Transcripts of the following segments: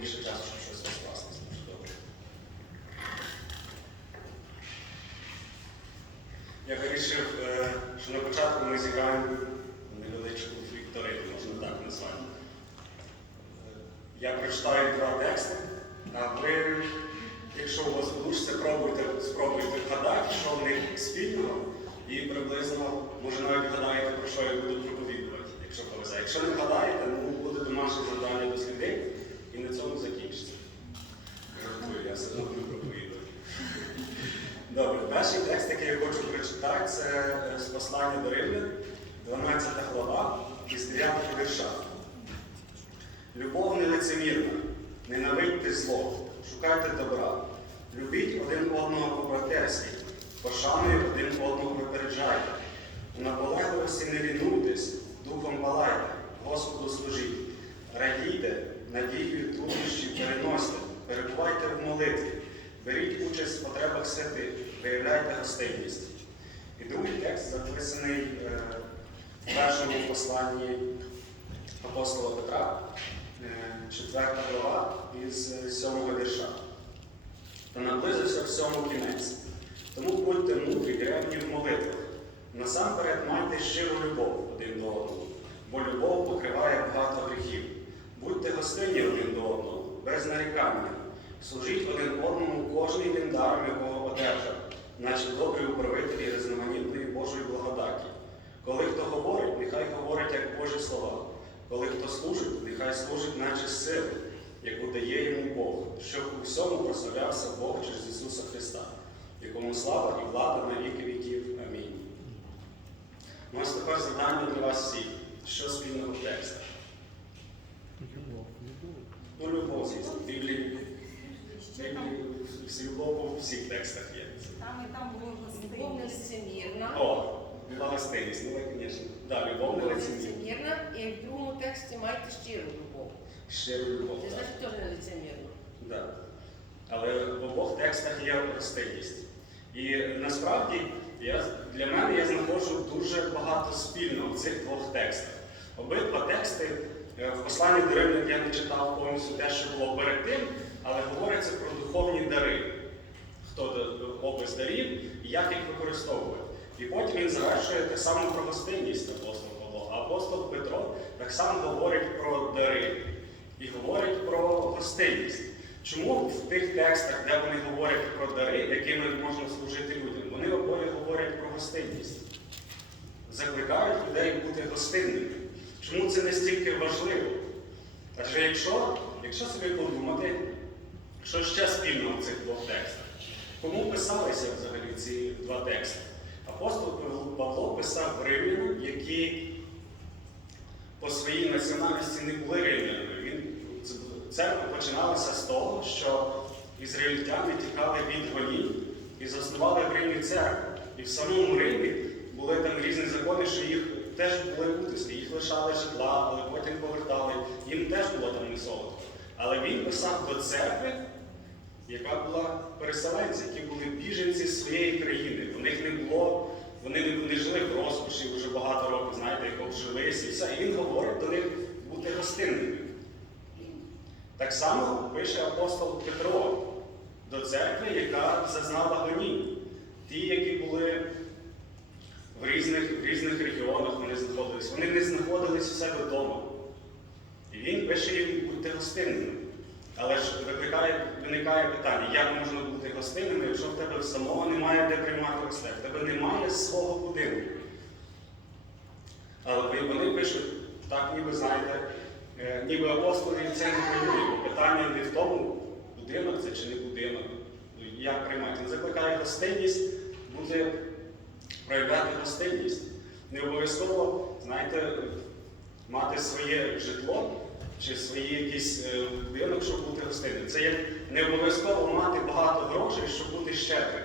більше часу, щоб щось розкласти. Дуже добре. Я вирішив, е, що на початку ми зіграємо невеличку вікторину, можна так назвати. Е, Я прочитаю два тексти, а ви, якщо у вас вийде, пробуйте, спробуйте вгадати, що в них спільного, і приблизно, може навіть вгадаєте, про що я буду проповідувати, якщо повезе. Якщо не вгадаєте, ну буде домашнє завдання дослідити, і на цьому закінчиться. Жартую, я все одно буду проповідувати. Добре, перший текст, який я хочу прочитати, це е, з послання до Римлян, 12 глава, із 9 вірша. Любов не лицемірна, ненавидьте зло, шукайте добра, любіть один одного по-братерськи, пошануйте один одного випереджайте. У наполегливості не лінуйтесь, духом палайте, Господу служіть, радійте, надією труднощі переносьте, перебувайте в молитві, беріть участь в потребах святих, виявляйте гостинність. І другий текст записаний е, в першому посланні апостола Петра, 4 глава із 7 вірша. Та наблизився всьому кінець. Тому будьте мудрі і в молитвах. Насамперед майте щиру любов один до одного, бо любов покриває багато гріхів. Будьте гостинні один до одного, без нарікання. Служіть один одному кожний день даром, якого одержав, наче добрі управителі різноманітної Божої благодаті. Коли хто говорить, нехай говорить як Божі слова. Коли хто служить, нехай служить, наче сили, яку дає йому Бог, щоб у всьому прославлявся Бог через Ісуса Христа, якому слава і влада на віки віків. Амінь. Ну, ось тепер завдання для вас всіх. Що спільного в текстах? Ну, любов, звісно. В Біблії, Біблії всі любов у всіх текстах є. там і там було Любов не гостинність. лицемірна. О, благостинність, ну, звісно. Да, любов не Любов лицемірна. лицемірна. І в другому тексті маєте щиру любов. Щиру любов. Це так. значить теж не лицемірно. Да. Але в обох текстах є гостинність. І насправді я, для мене я знаходжу дуже багато спільного в цих двох текстах. Обидва тексти е, в посланні до Римлян я не читав повністю те, що було перед тим, але говориться про духовні дари. Хто опис дарів і як їх використовувати. І потім він завершує так само про гостинність апостол Павло. А апостол Петро так само говорить про дари і говорить про гостинність. Чому в тих текстах, де вони говорять про дари, якими можна служити людям, вони обоє говорять про гостинність, закликають людей бути гостинними. Чому це настільки важливо? Адже якщо, якщо собі подумати, що ще спільно в цих двох текстах, кому писалися взагалі ці два тексти? Апостол Павло писав римлянам, які по своїй національності не були римлянами. Він, церква починалася з того, що ізраїльтяни тікали від гонінь і заснували в Римі церкву. І в самому Римі були там різні закони, що їх теж були утиски, їх лишали житла, але потім повертали. Їм теж було там не солодко. Але він писав до церкви, яка була переселенці, які були біженці з своєї країни. У них не було, вони не, жили в розкоші вже багато років, знаєте, як обжились і все. І він говорить до них бути гостинними. Так само пише апостол Петро до церкви, яка зазнала гонінь. Ті, які були в різних, в різних регіонах, вони знаходились. Вони не знаходились у себе вдома. І він пише їм будьте гостинними. Але ж викликає, виникає питання, як можна бути гостинними, якщо в тебе самого немає де приймати гостей, в тебе немає свого будинку. Але вони пишуть, так ніби знаєте, е, ніби апостоли це не хвилює, питання не в тому, будинок це чи не будинок, як приймати. Закликає гостинність, буде проявляти гостинність. Не обов'язково, знаєте, мати своє житло чи свої якийсь е, будинок, щоб бути гостинним. Це як не обов'язково мати багато грошей, щоб бути щедрим.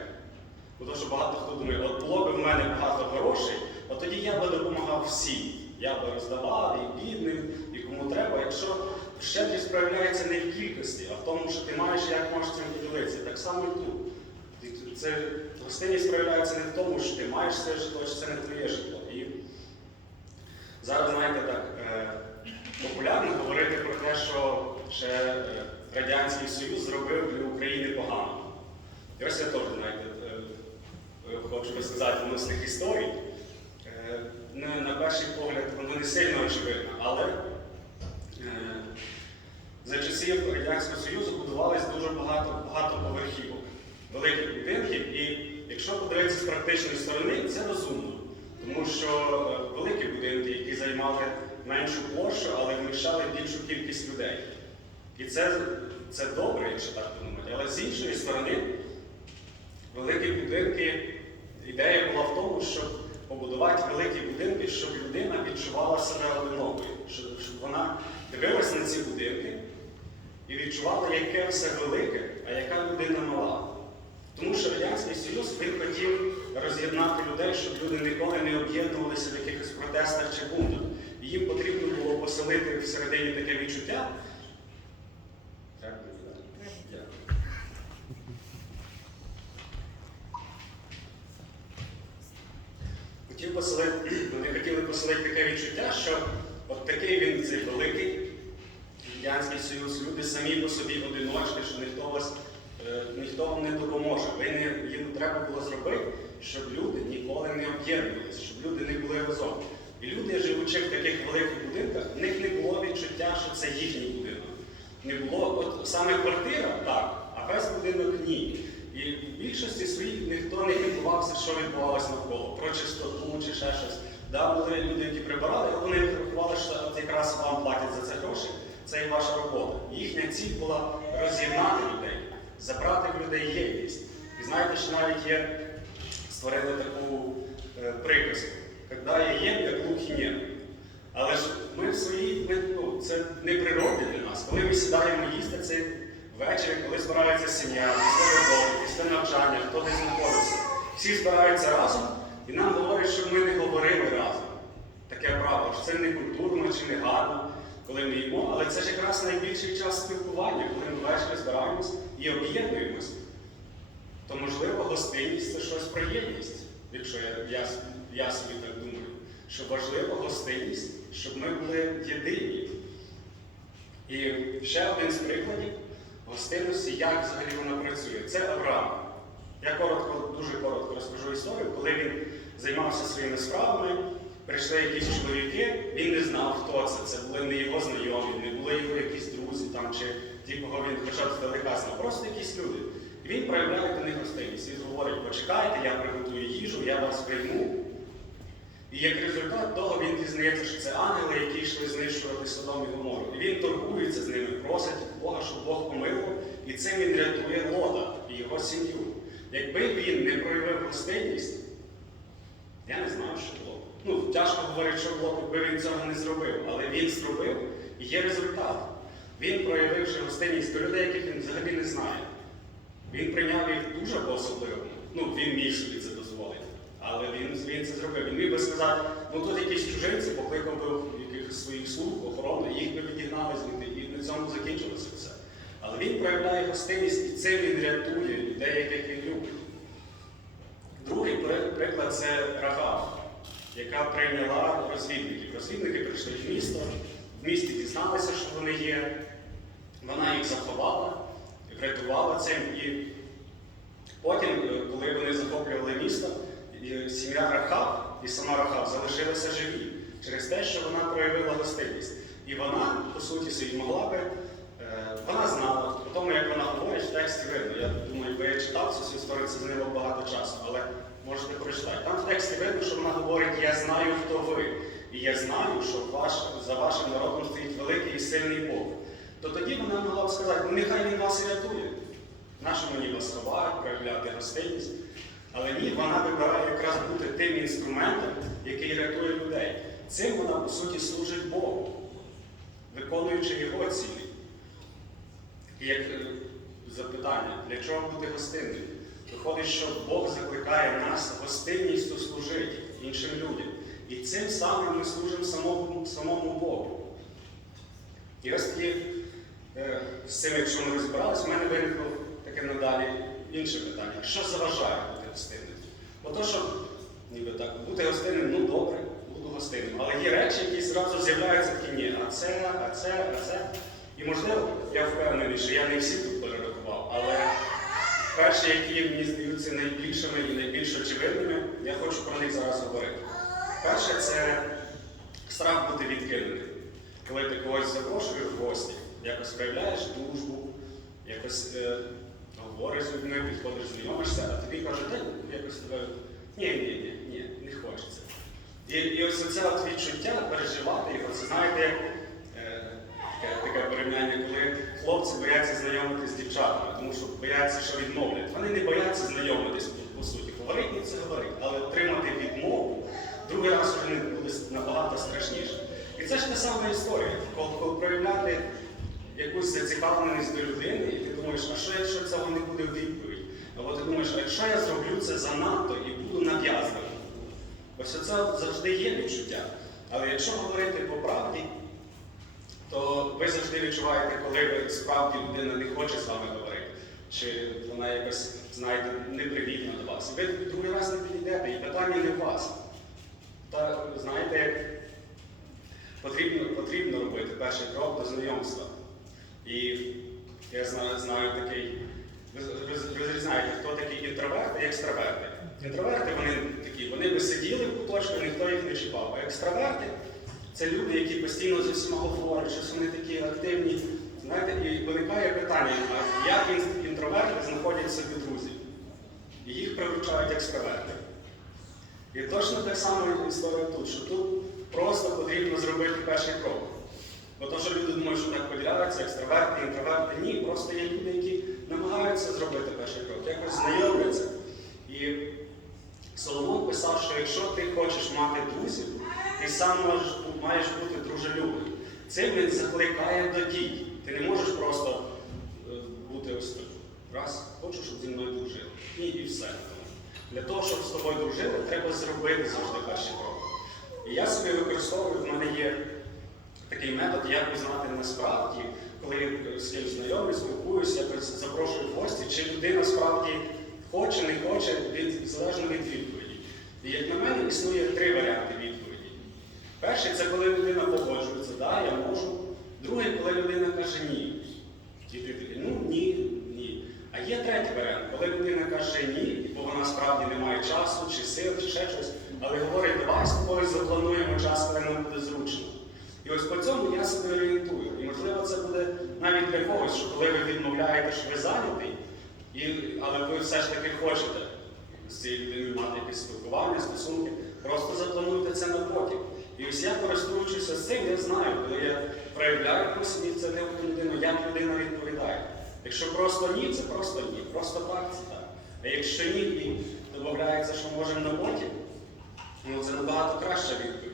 Бо то, що багато хто думає, от було б в мене багато грошей, от тоді я би допомагав всім. Я би роздавав і бідним, і кому треба. Якщо щедрість проявляється не в кількості, а в тому, що ти маєш, як можеш цим поділитися. Так само і тут. Це гостинність проявляється не в тому, що ти маєш своє житло, чи це не твоє житло. І зараз, знаєте, так е, популярно говорити про те, що ще е, Радянський Союз зробив для України погано. І ось я теж знаєте, е, хочу розказати одну з тих історій. Е, на перший погляд воно не сильно очевидно, але за часів Радянського Союзу будувалось дуже багато багатоповерхівок, великих будинків, і якщо подивитися з практичної сторони, це розумно. Тому що великі будинки, які займали меншу площу, але вміщали більшу кількість людей. І це, це добре, якщо так подумати. Але з іншої сторони, великі будинки, ідея була в тому, щоб побудувати великі будинки, щоб людина відчувала себе одинокою, щоб, щоб вона дивилась на ці будинки і відчувала, яке все велике, а яка людина мала. Тому що Радянський Союз він хотів роз'єднати людей, щоб люди ніколи не об'єднувалися в якихось протестах чи бунтах. Їм потрібно було поселити всередині таке відчуття. Так, Дякую. Хотів поселити, вони хотіли поселити таке відчуття, що от такий він цей великий Радянський Союз, люди самі по собі одиночки, що ніхто вас е, ніхто вам не допоможе. Ви не, їм треба було зробити, щоб люди ніколи не об'єднувалися, щоб люди не були разом. І люди, живучи в таких великих будинках, в них не було відчуття, що це їхній будинок. Не було, от саме квартира, так, а весь будинок І в більшості своїй ніхто не піклувався, що відбувалося навколо, про чистоту чи ще щось. Да, були люди, які прибирали, але вони рахували, що от якраз вам платять за це гроші, це і ваша робота. Їхня ціль була роз'єднати людей, забрати в людей єдність. І знаєте, що навіть є, створили таку е, приказку, коли я єм, я глухі ні. Але ж ми в своїй, ми, ну, це не природне для нас. Коли ми сідаємо їсти, це ввечері, коли збирається сім'я, після роботи, після навчання, хто десь знаходиться. Всі збираються разом і нам говорять, щоб ми не говорили разом. Таке право, що це не культурно чи не гарно, коли ми їмо, але це ж якраз найбільший час спілкування, коли ми ввечері збираємось і об'єднуємось. То, можливо, гостинність це щось про єдність, якщо я, я, я собі так думаю, що важлива гостинність, щоб ми були єдині. І ще один з прикладів гостинності, як взагалі вона працює, це Авраам. Я коротко, дуже коротко розкажу історію, коли він займався своїми справами, прийшли якісь чоловіки, він не знав, хто це. Це були не його знайомі, не були його якісь друзі там, чи ті, кого він хоча б здалека знав, просто якісь люди. І він проявляє до них гостинність. Він говорить, почекайте, я приготую їжу, я вас прийму. І як результат того він дізнається, що це ангели, які йшли знищувати Содом і Гомору. І він торгується з ними, просить Бога, щоб Бог помилував, і цим він рятує Лота і його сім'ю. Якби він не проявив гостинність, я не знаю, що було. Ну, тяжко говорити, що було, якби він цього не зробив, але він зробив і є результат. Він проявивши гостинність до людей, яких він взагалі не знає. Він прийняв їх дуже по-особливому. Ну, він міг собі це дозволити. Але він, він це зробив. Він міг би сказати, ну тут якісь чужинці, покликав би якихось своїх слуг, охорони, їх би відігнали звідти, і на цьому закінчилося все. Але він проявляє гостинність і цим він рятує людей, яких він любить. Другий приклад це Рахав, яка прийняла розвідників. Розвідники прийшли в місто, в місті дізналися, що вони є. Вона їх заховала, врятувала цим. І потім, е, коли вони захоплювали місто, і сім'я Рахав і сама Рахав залишилися живі через те, що вона проявила гостинність. І вона, по суті, собі могла би, е, вона знала, по тому, як вона говорить, в тексті видно. Я думаю, якби я читав цю історію, це зайняло багато часу, але можете прочитати. Там в тексті видно, що вона говорить, я знаю, хто ви. І я знаю, що ваш, за вашим народом стоїть великий і сильний Бог. То тоді вона могла б сказати, ну нехай він вас рятує. Нащо мені вас ховають, проявляти гостинність? Але ні, вона вибирає якраз бути тим інструментом, який рятує людей. Цим вона, по суті, служить Богу, виконуючи його цілі. І як е, запитання, для чого бути гостинним? Виходить, що Бог закликає нас гостинністю служити іншим людям. І цим самим ми служимо самому, самому Богу. І ось тоді, е, з цим, якщо ми розібралися, в мене виникло таке надалі інше питання. Що заважає гостинним? То, що ніби так, бути гостинним, ну добре, буду гостинним. Але є речі, які зразу з'являються такі, ні, а це, а це, а це. І можливо, я впевнений, що я не всі тут перерахував, але перші, які мені здаються найбільшими і найбільш очевидними, я хочу про них зараз говорити. Перше це страх бути відкинутим. Коли ти когось запрошуєш в гості, якось проявляєш дружбу, якось е, говориш з людьми, підходиш, знайомишся, кажуть, та якось тебе ні, ні, ні, ні, не хочеться. І, і ось це от відчуття переживати його, це знаєте, е, таке, таке порівняння, коли хлопці бояться знайомитись з дівчатами, тому що бояться, що відмовлять. Вони не бояться знайомитись по, по суті. Говорить, ну це говорить, але отримати відмову другий раз вже буде набагато страшніше. І це ж та сама історія, коли, коли проявляти якусь зацікавленість до людини, і ти думаєш, а що якщо цього не буде відповідь? Або ти думаєш, якщо я зроблю це занадто і буду нав'язливим? Ось це завжди є відчуття. Але якщо говорити по правді, то ви завжди відчуваєте, коли ви справді людина не хоче з вами говорити, чи вона якось, знаєте, непривітна до вас. І ви другий раз не підійдете, і питання не в вас. Та знаєте, потрібно, потрібно робити перший крок до знайомства. І я знаю, знаю такий, розрізняєте, хто такі інтроверти і екстраверти. Інтроверти вони такі, вони би сиділи в куточку, ніхто їх не чіпав. А екстраверти це люди, які постійно з усіма говорять, щось вони такі активні. Знаєте, і виникає питання, як інтроверти знаходять собі друзів? І їх приручають екстраверти. І точно так само історія тут, що тут просто потрібно зробити перший крок. Бо то, що люди думають, що так поділяються, екстраверти, інтроверти, ні, просто є люди, які намагаються зробити перший крок, якось знайомляться. І Соломон писав, що якщо ти хочеш мати друзів, ти сам можеш, маєш бути дружелюбним. Цим він закликає до дій. Ти не можеш просто е, бути ось тут. Раз, хочу, щоб зі мною дружили. Ні, і все. Для того, щоб з тобою дружили, треба зробити завжди перший крок. І я собі використовую, в мене є такий метод, як узнати насправді, коли з кимось знайомий, спілкуюся, запрошую в гості, чи людина справді хоче, не хоче, від, залежно від відповіді. І як на мене, існує три варіанти відповіді. Перший це коли людина погоджується, да, я можу. Другий, коли людина каже ні. І ти такий, ну ні, ні. А є третій варіант, коли людина каже ні, бо вона справді не має часу, чи сил, чи ще щось, але говорить, давай з тобою заплануємо час, коли нам буде зручно. І ось по цьому я себе орієнтую. І можливо це буде навіть для когось, що коли ви відмовляєте, що ви зайнятий, але ви все ж таки хочете з цією людиною мати якесь спілкування, стосунки, просто заплануйте це на потім. І ось я користуючися цим, я знаю, коли я проявляю якусь ініціативу до людини, як людина відповідає. Якщо просто ні, це просто ні. Просто так, це так. А якщо ні, і додається, що можемо на потім, ну це набагато краща відповідь.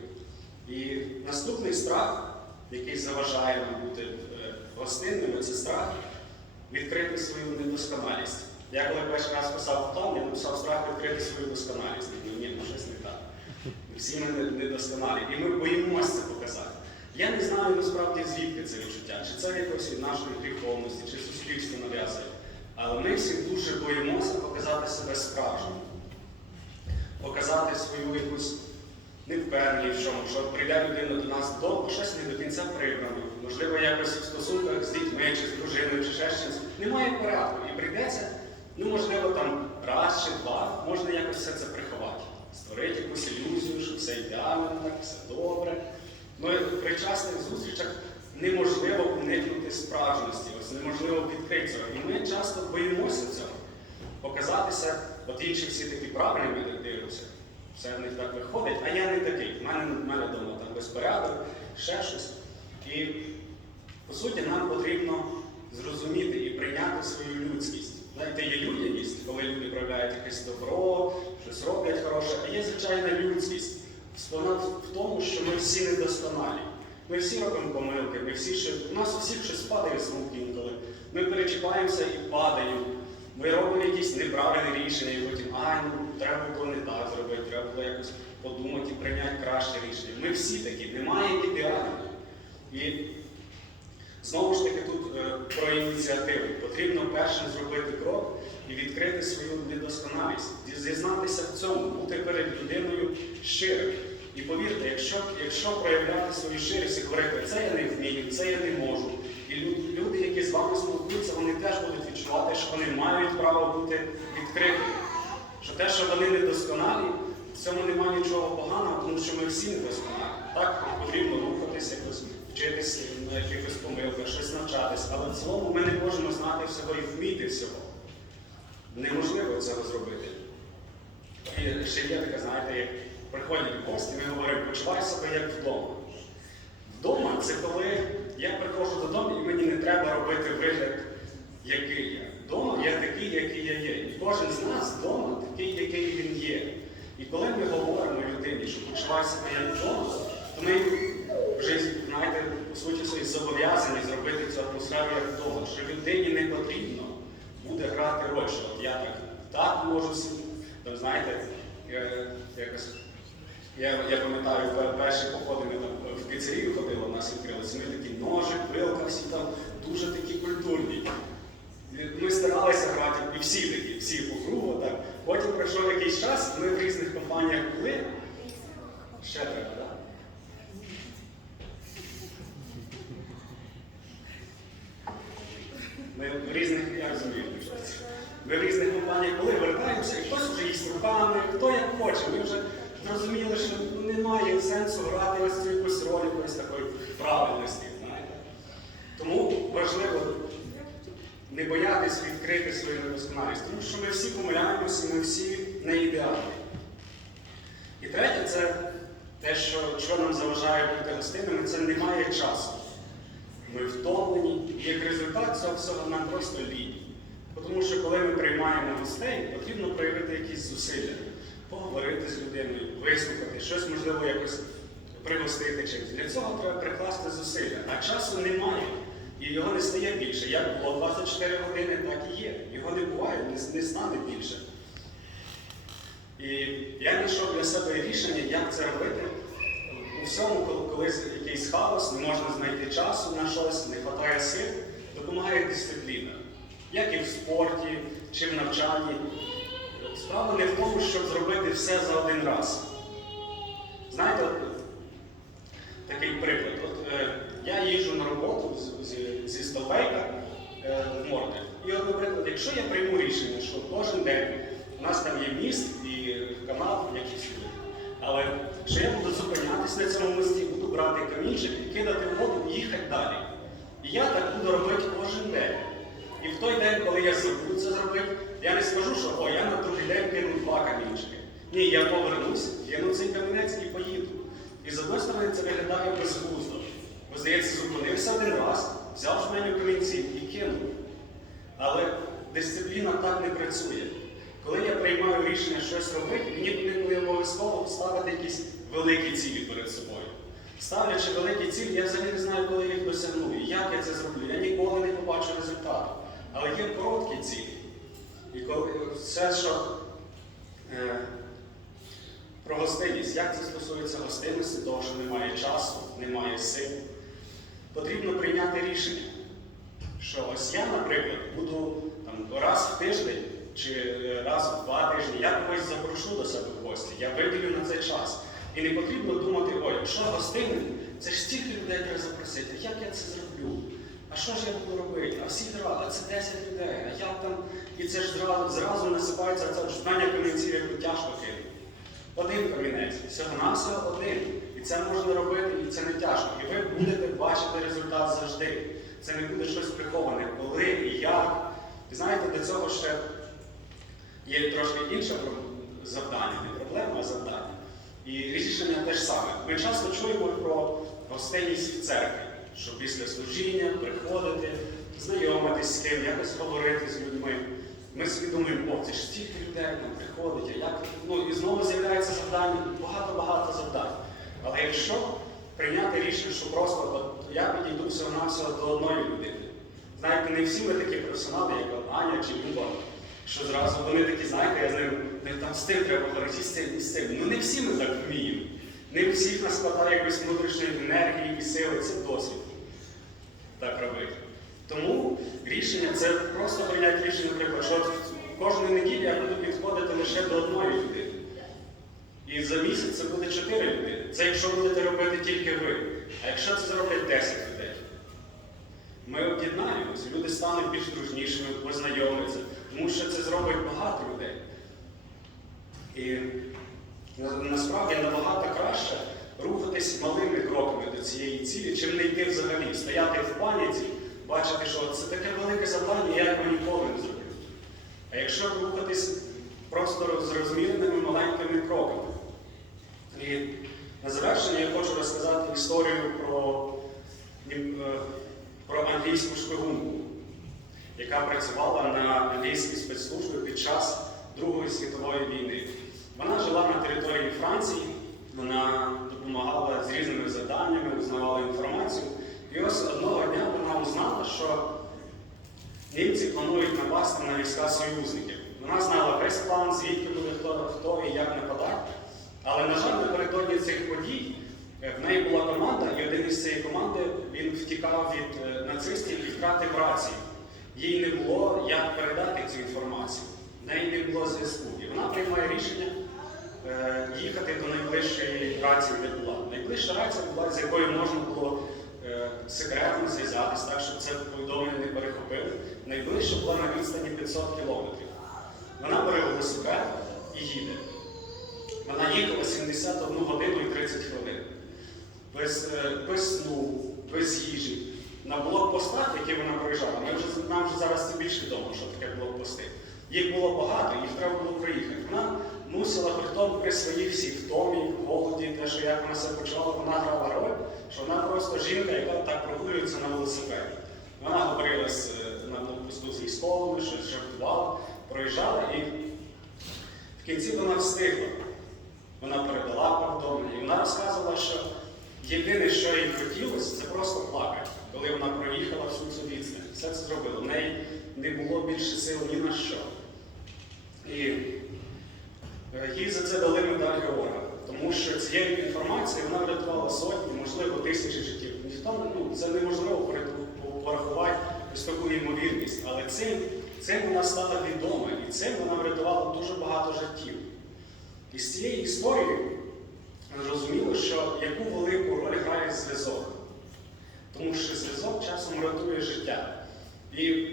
І наступний страх, який заважає нам бути е, гостинними, це страх відкрити свою недосконалість. Я коли перший раз писав план, я написав страх відкрити свою досконалість. Ні, ну щось не так. Всі ми недосконалі. І ми боїмося це показати. Я не знаю насправді звідки це відчуття, чи це якось від нашої гріховності, чи суспільство нав'язує. Але ми всі дуже боїмося показати себе справжнім, показати свою якусь невпевненість в чому, що прийде людина до нас довго, щось не до кінця прибрано. Можливо, якось в стосунках з дітьми чи з дружиною, чи ще щось. Немає порядку. І прийдеться, ну можливо, там раз чи два, можна якось все це приховати. Створити якусь ілюзію, що все ідеально, так, все добре. Ну і при частих зустрічах неможливо уникнути справжності, ось неможливо відкрити цього. І ми часто боїмося цього. Показатися, от інші всі такі правильні мене дивляться. Все в них так виходить, а я не такий. У мене, в мене вдома там безпорядок, ще щось. І по суті нам потрібно зрозуміти і прийняти свою людськість. Знаєте, є людяність, коли люди проявляють якесь добро, щось роблять хороше, а є звичайна людськість. Вона в тому, що ми всі недосконалі. Ми всі робимо помилки, ми всі ще, у нас у щось падає з рук інколи. Ми перечіпаємося і падаємо. Ми робимо якісь неправильні рішення, і потім, ай, треба було не так зробити, треба було якось подумати і прийняти краще рішення. Ми всі такі, немає ідеального. І знову ж таки тут е, про ініціативу. Потрібно першим зробити крок і відкрити свою недосконалість, зізнатися в цьому, бути перед людиною щирим. І повірте, якщо, якщо проявляти свою щирість і говорити, це я не вмію, це я не можу, І люди, які з вами спілкуються, вони теж будуть відчувати, що вони мають право бути відкритими. Що те, що вони недосконалі, в цьому немає нічого поганого, тому що ми всі недосконалі. Так, потрібно рухатись, якось вчитися на якихось помилках, щось навчатись, але в цілому ми не можемо знати всього і вміти всього. Неможливо цього зробити. І ще є таке, знаєте, як приходять гості, ми говоримо, почувай себе як вдома. Вдома це коли я приходжу додому і мені не треба робити вигляд, який я. Вдома я такий, який я є. І кожен з нас вдома такий, який він є. І коли ми говоримо людині, що як вдома, то ми вже, знаєте, по суті свої зобов'язані зробити цю атмосферу як вдома, що людині не потрібно буде грати роль, що от я так, так можу. Там, знаєте, е, якось я, я пам'ятаю, перші походи ми там в піцерію ходили, у нас відкрилися. Ми такі ножик, вилка, всі там дуже такі культурні. Ми старалися грати, і всі такі, всі по кругу. Так. Потім пройшов якийсь час, ми в різних компаніях були. Ще треба, так? Ми в різних, я розумію. Ми в різних компаніях були, вертаємося, і хтось вже їсть руками, хто як хоче. Ми вже зрозуміли, що немає сенсу грати ось цю якусь роль якоїсь такої правильності, знаєте. Тому важливо не боятись відкрити свою недосконалість, тому що ми всі помиляємося, ми всі не ідеальні. І третє, це те, що, що нам заважає бути гостинними, це немає часу. Ми втомлені, як результат цього всього нам просто лінь. Тому що коли ми приймаємо гостей, потрібно проявити якісь зусилля, поговорити з людиною, вислухати, щось можливо якось пригостити чимось. Для цього треба прикласти зусилля. А часу немає. І його не стає більше. Як було 24 години, так і є. Його не буває, не, не стане більше. І я знайшов для себе рішення, як це робити. У всьому, коли якийсь хаос, не можна знайти часу на щось, не вистачає сил, допомагає дисципліна. Як і в спорті чи в навчанні. Справа не в тому, щоб зробити все за один раз. Знаєте, от, такий приклад. От, е, я їжджу на роботу з- з- зі Столбейка е, в Морди. І от, наприклад, якщо я прийму рішення, що кожен день у нас там є міст і канал, як і всюди, але що я буду зупинятись на цьому мості, буду брати камінчик і кидати воду і їхати далі. І я так буду робити кожен день. І в той день, коли я забуду це зробити, я не скажу, що о, я на другий день кину два камінчики. Ні, я повернусь, кину цей камінець і поїду. І з одної сторони це виглядає безглуздо. Бо здається, зупинився один раз, взяв жменю камінців і кинув. Але дисципліна так не працює. Коли я приймаю рішення щось робити, мені не обов'язково ставити якісь великі цілі перед собою. Ставлячи великі цілі, я взагалі не знаю, коли їх досягну і як я це зроблю. Я ніколи не побачу результату. Але є короткі цілі. І коли все, що е, про гостинність, як це стосується гостинності, того, що немає часу, немає сил, потрібно прийняти рішення. Що ось я, наприклад, буду там, раз в тиждень чи е, раз в два тижні, я когось запрошу до себе в гості, я виділю на це час. І не потрібно думати, ой, якщо гостини, це ж стільки людей треба запросити, як я це зроблю? А що ж я буду робити? А всі зразу, а це 10 людей, а як там? І це ж зразу, зразу насипається це ждання камінців, яку тяжко кинути. Один камінець, всього-навсього один. І це можна робити, і це не тяжко. І ви будете бачити результат завжди. Це не буде щось приховане, коли і як. І знаєте, до цього ще є трошки інше завдання, не проблема, а завдання. І рішення те ж саме. Ми часто чуємо про гостинність в церкві, що після служіння приходити, знайомитись з ким, якось говорити з людьми. Ми собі о, це ж стільки людей нам приходить, а як. Ну і знову з'являється завдання, багато-багато завдань. Але якщо прийняти рішення, що просто от, я підійду всього-навсього до одної людини. Знаєте, не всі ми такі професіонали, як Аня чи Люба, що зразу вони такі, знаєте, я з ним не там тим треба з цим, і цим. Ну не всі ми так вміємо. Не всіх нас складає якоїсь внутрішньої енергії і сили, це досвід так робити. Тому рішення це просто прийняти рішення, наприклад, що кожної неділі я буду підходити лише до одної людини. І за місяць це буде 4 людини. Це якщо будете робити тільки ви. А якщо це зроблять 10 людей. Ми об'єднаємося, люди стануть більш дружнішими, познайомляться, тому що це зробить багато людей. І насправді набагато краще рухатись малими кроками до цієї цілі, чим не йти взагалі, стояти в паніці, бачити, що це таке велике завдання, я його ніколи не зроблю. А якщо рухатись просто з розміреними маленькими кроками. І на завершення я хочу розказати історію про, е, про англійську шпигунку, яка працювала на англійській спецслужбі під час Другої світової війни. Вона жила на території Франції, вона допомагала з різними завданнями, узнавала інформацію. І ось одного дня вона узнала, що німці планують напасти на війська союзників. Вона знала весь план, звідки буде хто, хто і як нападати. Але, на жаль, напередодні цих подій е, в неї була команда, і один із цієї команди він втікав від е, нацистів і втратив рацію. Їй не було як передати цю інформацію. В неї не було зв'язку. І вона приймає рішення їхати до найближчої рації, де була. Найближча рація була, з якою можна було е, секретно зв'язатись, так, щоб це повідомлення не перехопили. Найближча була на відстані 500 кілометрів. Вона бере велосипед і їде. Вона їхала 71 годину і 30 хвилин. Без, е, без сну, без їжі. На блокпостах, які вона проїжджала, ми вже, нам вже зараз це більш відомо, що таке блокпости. Їх було багато, їх треба було проїхати. Вона мусила при тому при своїй всій втомі, голоді, те, що як вона себе почувала, вона грала роль, що вона просто жінка, яка так прогулюється на велосипеді. Вона говорила з, е, на з військовими, щось жартувала, проїжджала і в кінці вона встигла. Вона передала повідомлення. І вона розказувала, що єдине, що їй хотілося, це просто плакати, коли вона проїхала всю цю відстань. Все це зробила. В неї не було більше сил ні на що. І їй за це дали медаль Георга, тому що цією інформацією вона врятувала сотні, можливо, тисячі життів. Ніхто ну, це неможливо порахувати ось таку ймовірність, але цим, цим вона стала відома і цим вона врятувала дуже багато життів. І з цієї історії зрозуміло, що яку велику роль грає зв'язок. Тому що зв'язок часом рятує життя. І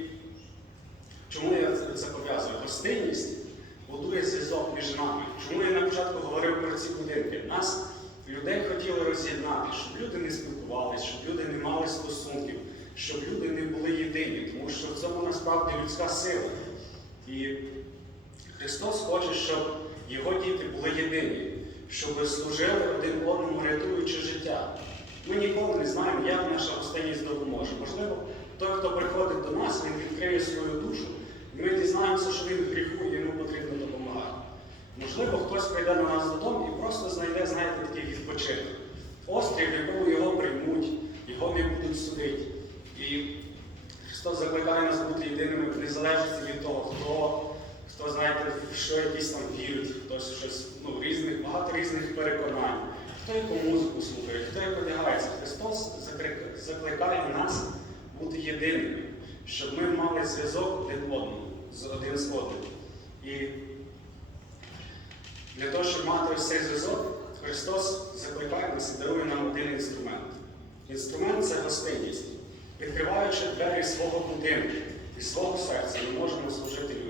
чому я це- пов'язую? Гостинність будує зв'язок між нами. Чому я на початку говорив про ці будинки? Нас, людей, хотіли роз'єднати, щоб люди не спілкувалися, щоб люди не мали стосунків, щоб люди не були єдині, тому що в цьому насправді людська сила. І Христос хоче, щоб його діти були єдині, щоб служили один одному, рятуючи життя. Ми ніколи не знаємо, як наша гостинність допоможе. Можливо, той, хто приходить до нас, він відкриє свою душу, і ми дізнаємося, що він в гріху і йому потрібно допомагати. Можливо, хтось прийде до нас додому і просто знайде, знаєте, такий відпочинок. Острів, в якому його приймуть, його не будуть судити. І Христос закликає нас бути єдиними в незалежності від того, хто, хто знаєте, в що якісь там вірить, хтось щось, ну, різних, багато різних переконань, хто яку музику слухає, хто як одягається. Христос закликає нас бути єдиними, щоб ми мали зв'язок один одному, з один з одним. Для того, щоб мати ось цей зв'язок, Христос закликає нас і дарує нам один інструмент. Інструмент це гостинність. Відкриваючи двері свого будинку і свого серця, ми можемо служити людям.